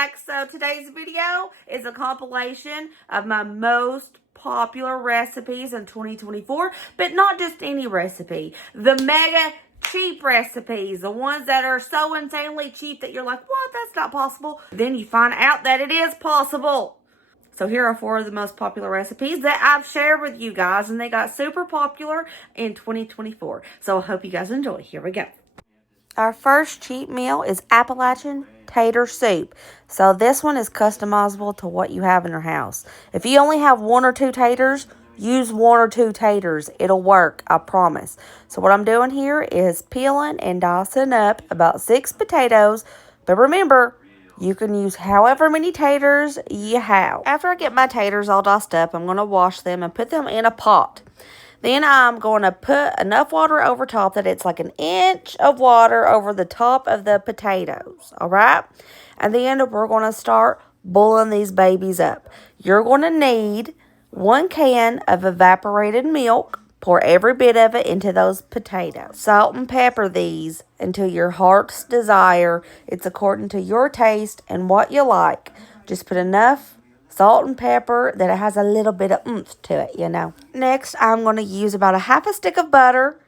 back. So today's video is a compilation of my most popular recipes in 2024, but not just any recipe. The mega cheap recipes, the ones that are so insanely cheap that you're like, what? That's not possible. Then you find out that it is possible. So here are 4 of the most popular recipes that I've shared with you guys, and they got super popular in 2024. So I hope you guys enjoy. Here we go. Our first cheat meal is Appalachian tater soup. So this one is customizable to what you have in your house. If you only have 1 or 2 taters, use 1 or 2 taters. It'll work, I promise. So what I'm doing here is peeling and dicing up about 6 potatoes. But remember, you can use however many taters you have. After I get my taters all diced up, I'm going to wash them and put them in a pot. Then I'm going to put enough water over top that it's like 1 inch of water over the top of the potatoes, all right? And then we're going to start boiling these babies up. You're going to need 1 can of evaporated milk. Pour every bit of it into those potatoes. Salt and pepper these until your heart's desire. It's according to your taste and what you like. Just put enough salt and pepper that it has a little bit of oomph to it, you know. Next, I'm going to use about 1/2 stick of butter.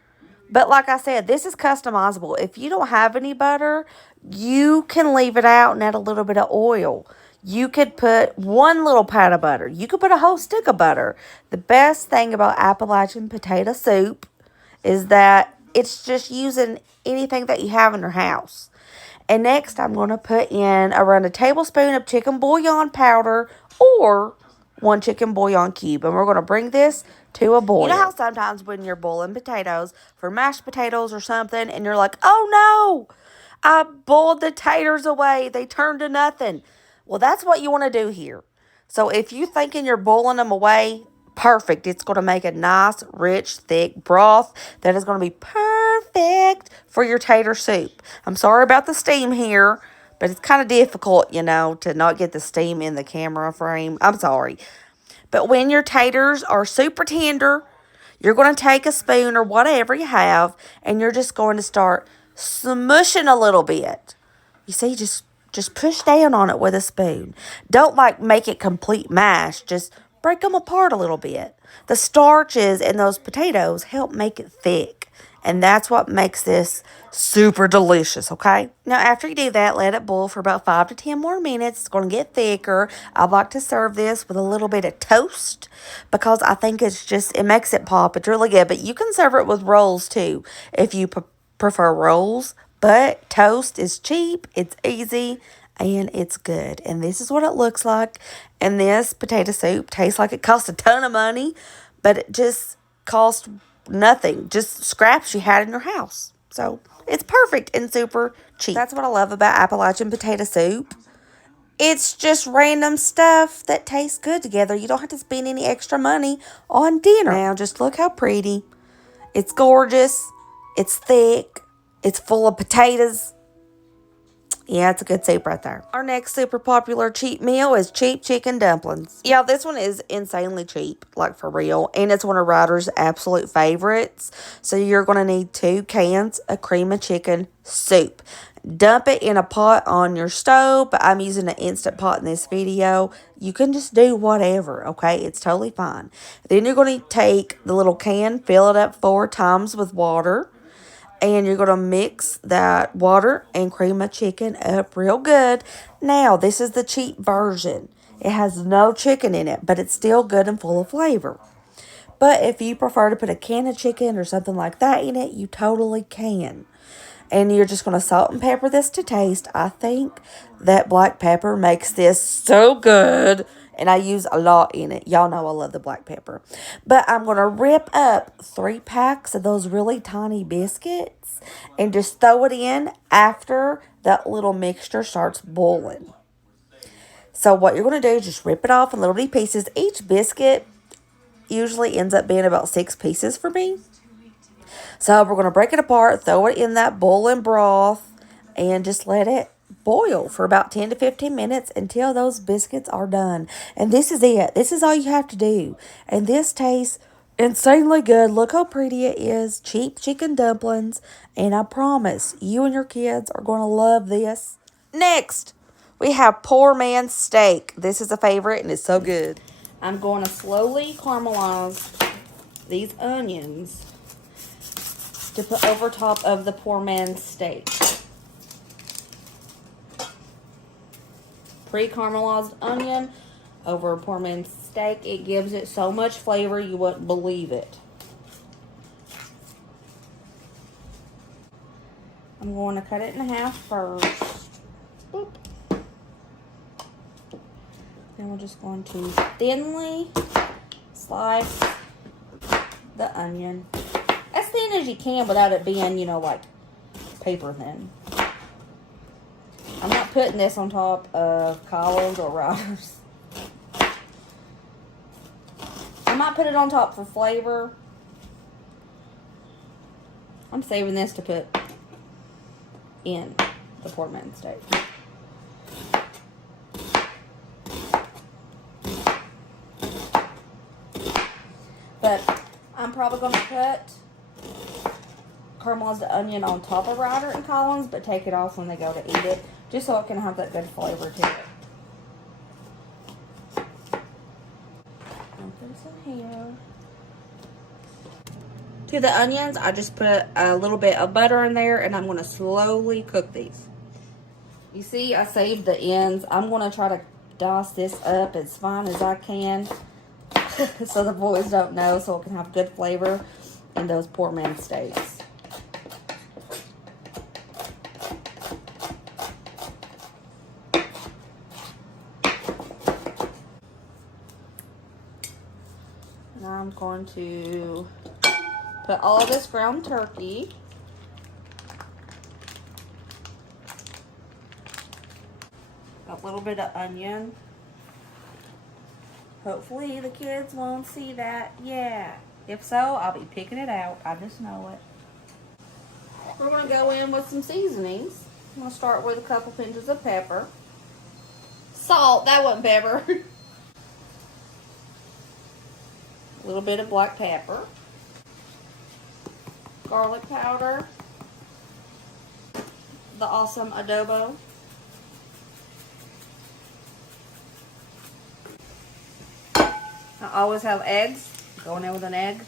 But like I said, this is customizable. If you don't have any butter, you can leave it out and add a little bit of oil. You could put 1 little pat of butter. You could put a whole stick of butter. The best thing about Appalachian potato soup is that it's just using anything that you have in your house. And next, I'm going to put in around 1 tablespoon of chicken bouillon powder or 1 chicken bouillon cube. And we're going to bring this to a boil. You know how sometimes when you're boiling potatoes for mashed potatoes or something, and you're like, oh no, I boiled the taters away. They turned to nothing. Well, that's what you want to do here. So if you're thinking you're boiling them away, perfect. It's going to make a nice, rich, thick broth that is going to be perfect for your tater soup. I'm sorry about the steam here, but it's kind of difficult, you know, to not get the steam in the camera frame. I'm sorry. But when your taters are super tender, you're going to take a spoon or whatever you have, and you're just going to start smushing a little bit. You see, just push down on it with a spoon. Don't make it complete mash. Just break them apart a little bit. The starches in those potatoes help make it thick. And that's what makes this super delicious, okay? Now, after you do that, let it boil for about 5 to 10 more minutes. It's going to get thicker. I like to serve this with a little bit of toast because I think it makes it pop. It's really good. But you can serve it with rolls, too, if you prefer rolls. But toast is cheap, it's easy, and it's good. And this is what it looks like. And this potato soup tastes like it cost a ton of money, but it just cost nothing. Just scraps you had in your house. So it's perfect and super cheap. That's what I love about Appalachian potato soup. It's just random stuff that tastes good together. You don't have to spend any extra money on dinner. Now, just look how pretty. It's gorgeous. It's thick. It's full of potatoes. Yeah, it's a good soup right there. Our next super popular cheap meal is cheap chicken dumplings. Yeah, this one is insanely cheap, like for real. And it's one of Ryder's absolute favorites. So you're going to need 2 cans of cream of chicken soup. Dump it in a pot on your stove, but I'm using an Instant Pot in this video. You can just do whatever, okay? It's totally fine. Then you're going to take the little can, fill it up 4 times with water. And you're going to mix that water and cream of chicken up real good. Now, this is the cheap version. It has no chicken in it, but it's still good and full of flavor. But if you prefer to put a can of chicken or something like that in it, you totally can. And you're just going to salt and pepper this to taste. I think that black pepper makes this so good. And I use a lot in it. Y'all know I love the black pepper. But I'm going to rip up 3 packs of those really tiny biscuits and just throw it in after that little mixture starts boiling. So what you're going to do is just rip it off in little bitty pieces. Each biscuit usually ends up being about 6 pieces for me. So we're going to break it apart, throw it in that boiling broth, and just let it boil for about 10 to 15 minutes until those biscuits are done. And this is it. This is all you have to do. And this tastes insanely good. Look how pretty it is. Cheap chicken dumplings. And I promise you and your kids are going to love this. Next, We have poor man's steak. This is a favorite and it's so good. I'm going to slowly caramelize these onions to put over top of the poor man's steak. Pre-caramelized onion over a poor man's steak. It gives it so much flavor you wouldn't believe it. I'm going to cut it in half first. Boop. Then we're just going to thinly slice the onion. As thin as you can without it being, you know, like paper thin. I'm not putting this on top of collards or riders. I might put it on top for flavor. I'm saving this to put in the poor man's steak. But I'm probably going to put caramelized onion on top of Ryder and Collins, but take it off when they go to eat it, just so it can have that good flavor to it. I'll put some here. To the onions, I just put a little bit of butter in there, and I'm going to slowly cook these. You see, I saved the ends. I'm going to try to dice this up as fine as I can so the boys don't know, so it can have good flavor in those poor man's steaks. And I'm going to put all of this ground turkey. A little bit of onion. Hopefully the kids won't see that. Yeah. If so, I'll be picking it out. I just know it. We're going to go in with some seasonings. I'm going to start with a couple pinches of pepper. Salt. That wasn't pepper. A little bit of black pepper. Garlic powder. The awesome adobo. I always have eggs. Going in with an egg.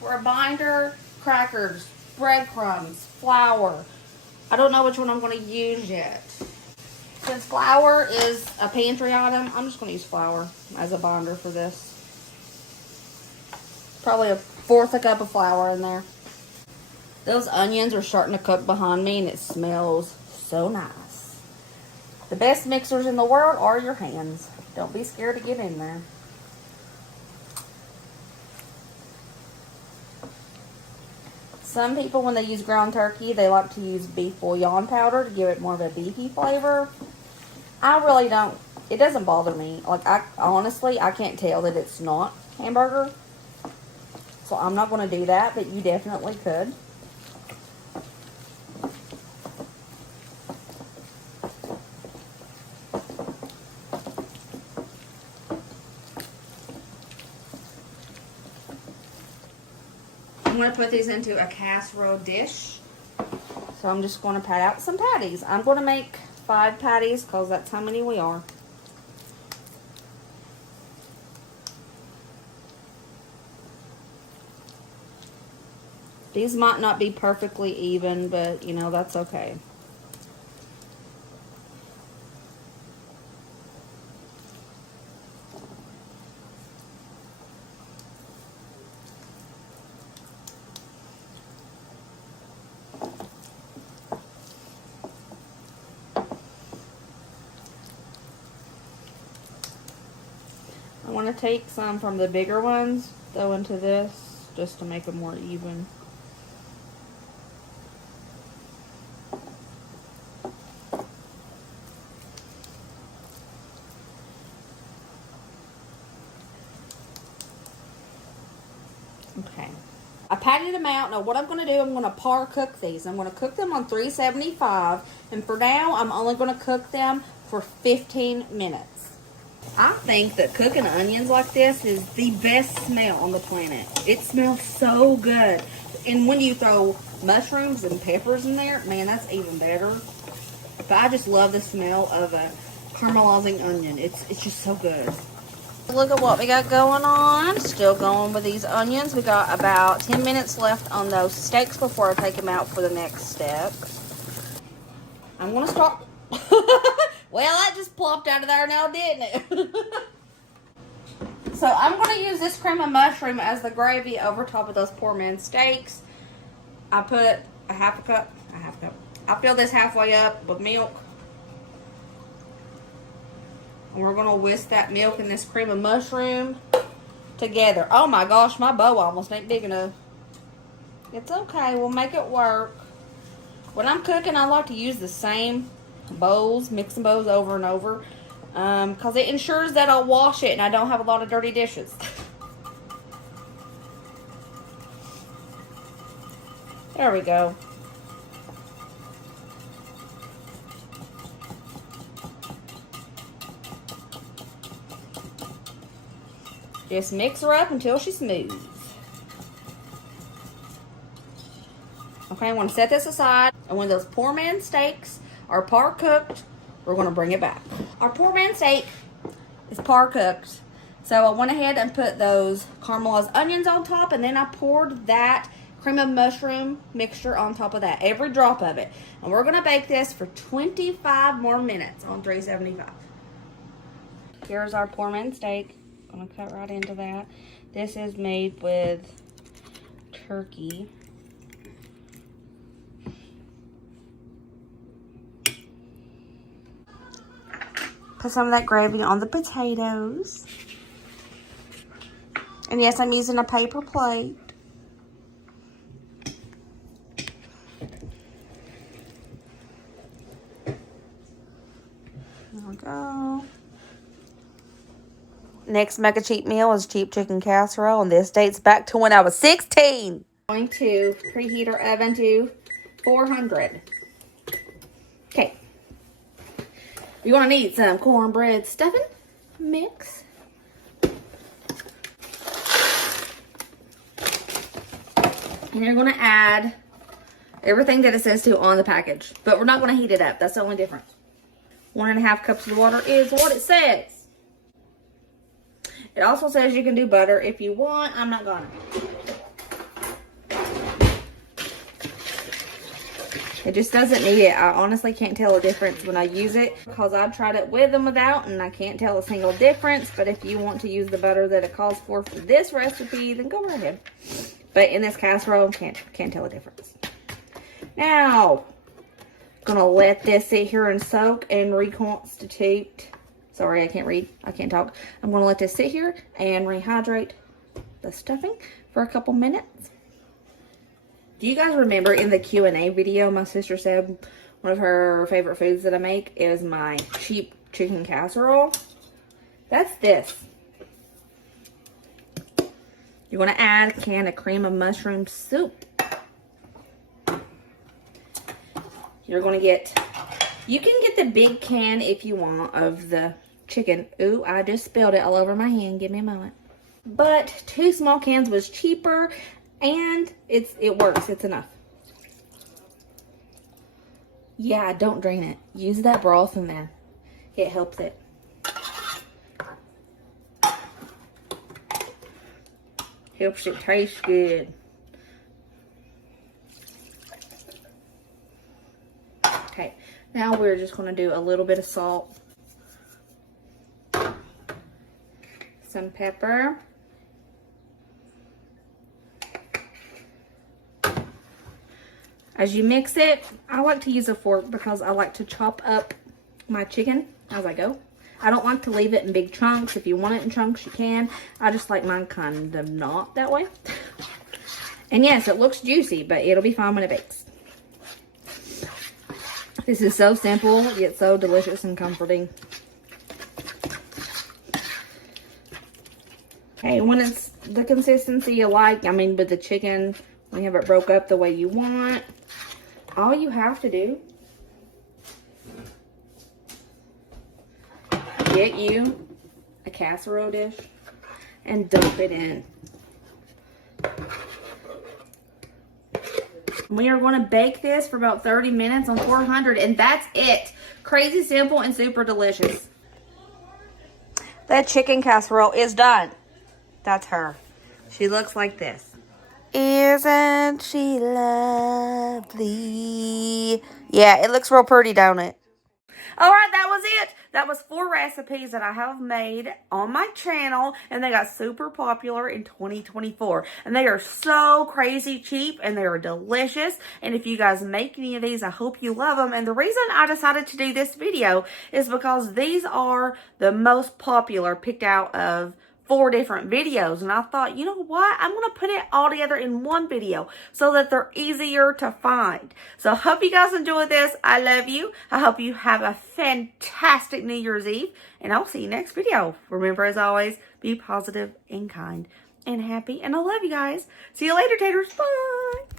For a binder, crackers, breadcrumbs, flour. I don't know which one I'm going to use yet. Since flour is a pantry item, I'm just going to use flour as a binder for this. Probably a fourth a cup of flour in there. Those onions are starting to cook behind me and it smells so nice. The best mixers in the world are your hands. Don't be scared to get in there. Some people, when they use ground turkey, they like to use beef bouillon powder to give it more of a beefy flavor. I really don't. It doesn't bother me. Like, honestly, I can't tell that it's not hamburger. So I'm not going to do that, but you definitely could. I'm going to put these into a casserole dish. So I'm just going to pat out some patties. I'm going to make 5 patties because that's how many we are. These might not be perfectly even, but you know, that's okay. I want to take some from the bigger ones, throw into this, just to make them more even. Okay. I patted them out. Now what I'm going to do, I'm going to par cook these. I'm going to cook them on 375. And for now, I'm only going to cook them for 15 minutes. I think that cooking onions like this is the best smell on the planet. It smells so good. And when you throw mushrooms and peppers in there, man, that's even better. But I just love the smell of a caramelizing onion. It's just so good. Look at what we got going on. Still going with these onions. We got about 10 minutes left on those steaks before I take them out for the next step. I'm going to start. Well, that just plopped out of there now, didn't it? So I'm going to use this cream of mushroom as the gravy over top of those poor man's steaks. I put a half a cup. I fill this halfway up with milk. And we're going to whisk that milk and this cream of mushroom together. Oh my gosh, my bowl almost ain't big enough. It's okay, we'll make it work. When I'm cooking, I like to use the same bowls, mixing bowls over and over. Because it ensures that I'll wash it and I don't have a lot of dirty dishes. There we go. Just mix her up until she's smooth. Okay, I want to set this aside. And when those poor man steaks are par cooked, we're going to bring it back. Our poor man steak is par cooked. So I went ahead and put those caramelized onions on top, and then I poured that cream of mushroom mixture on top of that, every drop of it. And we're going to bake this for 25 more minutes on 375. Here's our poor man steak. I'm gonna cut right into that. This is made with turkey. Put some of that gravy on the potatoes. And yes, I'm using a paper plate. There we go. Next mega cheap meal is cheap chicken casserole, and this dates back to when I was 16. Going to preheat our oven to 400. Okay. You're going to need some cornbread stuffing mix. And you're going to add everything that it says to on the package. But we're not going to heat it up. That's the only difference. 1.5 cups of water is what it says. It also says you can do butter if you want. I'm not gonna. It just doesn't need it. I honestly can't tell a difference when I use it because I've tried it with and without and I can't tell a single difference. But if you want to use the butter that it calls for this recipe, then go right ahead. But in this casserole, can't tell a difference. Now, gonna let this sit here and soak and reconstitute. Sorry, I can't read. I can't talk. I'm going to let this sit here and rehydrate the stuffing for a couple minutes. Do you guys remember in the Q&A video, my sister said one of her favorite foods that I make is my cheap chicken casserole? That's this. You're going to add a can of cream of mushroom soup. You're going to get, you can get the big can if you want of the chicken. Ooh, I just spilled it all over my hand. Give me a moment. But 2 small cans was cheaper and it works. It's enough. Yeah, don't drain it. Use that broth in there. It helps it. Helps it taste good. Okay, now we're just going to do a little bit of salt. Some pepper. As you mix it, I like to use a fork because I like to chop up my chicken as I go. I don't like to leave it in big chunks. If you want it in chunks, you can. I just like mine kind of not that way. And yes, it looks juicy, but it'll be fine when it bakes. This is so simple, yet so delicious and comforting. Okay, when it's the consistency you like, I mean with the chicken, when you have it broke up the way you want, all you have to do, get you a casserole dish and dump it in. We are going to bake this for about 30 minutes on 400, and that's it. Crazy simple and super delicious. That chicken casserole is done. That's her. She looks like this. Isn't she lovely? Yeah, it looks real pretty, don't it? All right, that was it. That was 4 recipes that I have made on my channel, and they got super popular in 2024. And they are so crazy cheap, and they are delicious. And if you guys make any of these, I hope you love them. And the reason I decided to do this video is because these are the most popular picked out of 4 different videos, and I thought, you know what, I'm going to put it all together in one video so that they're easier to find. So I hope you guys enjoyed this. I love you. I hope you have a fantastic New Year's Eve, and I'll see you next video. Remember, as always, be positive and kind and happy, and I love you guys. See you later, taters. Bye.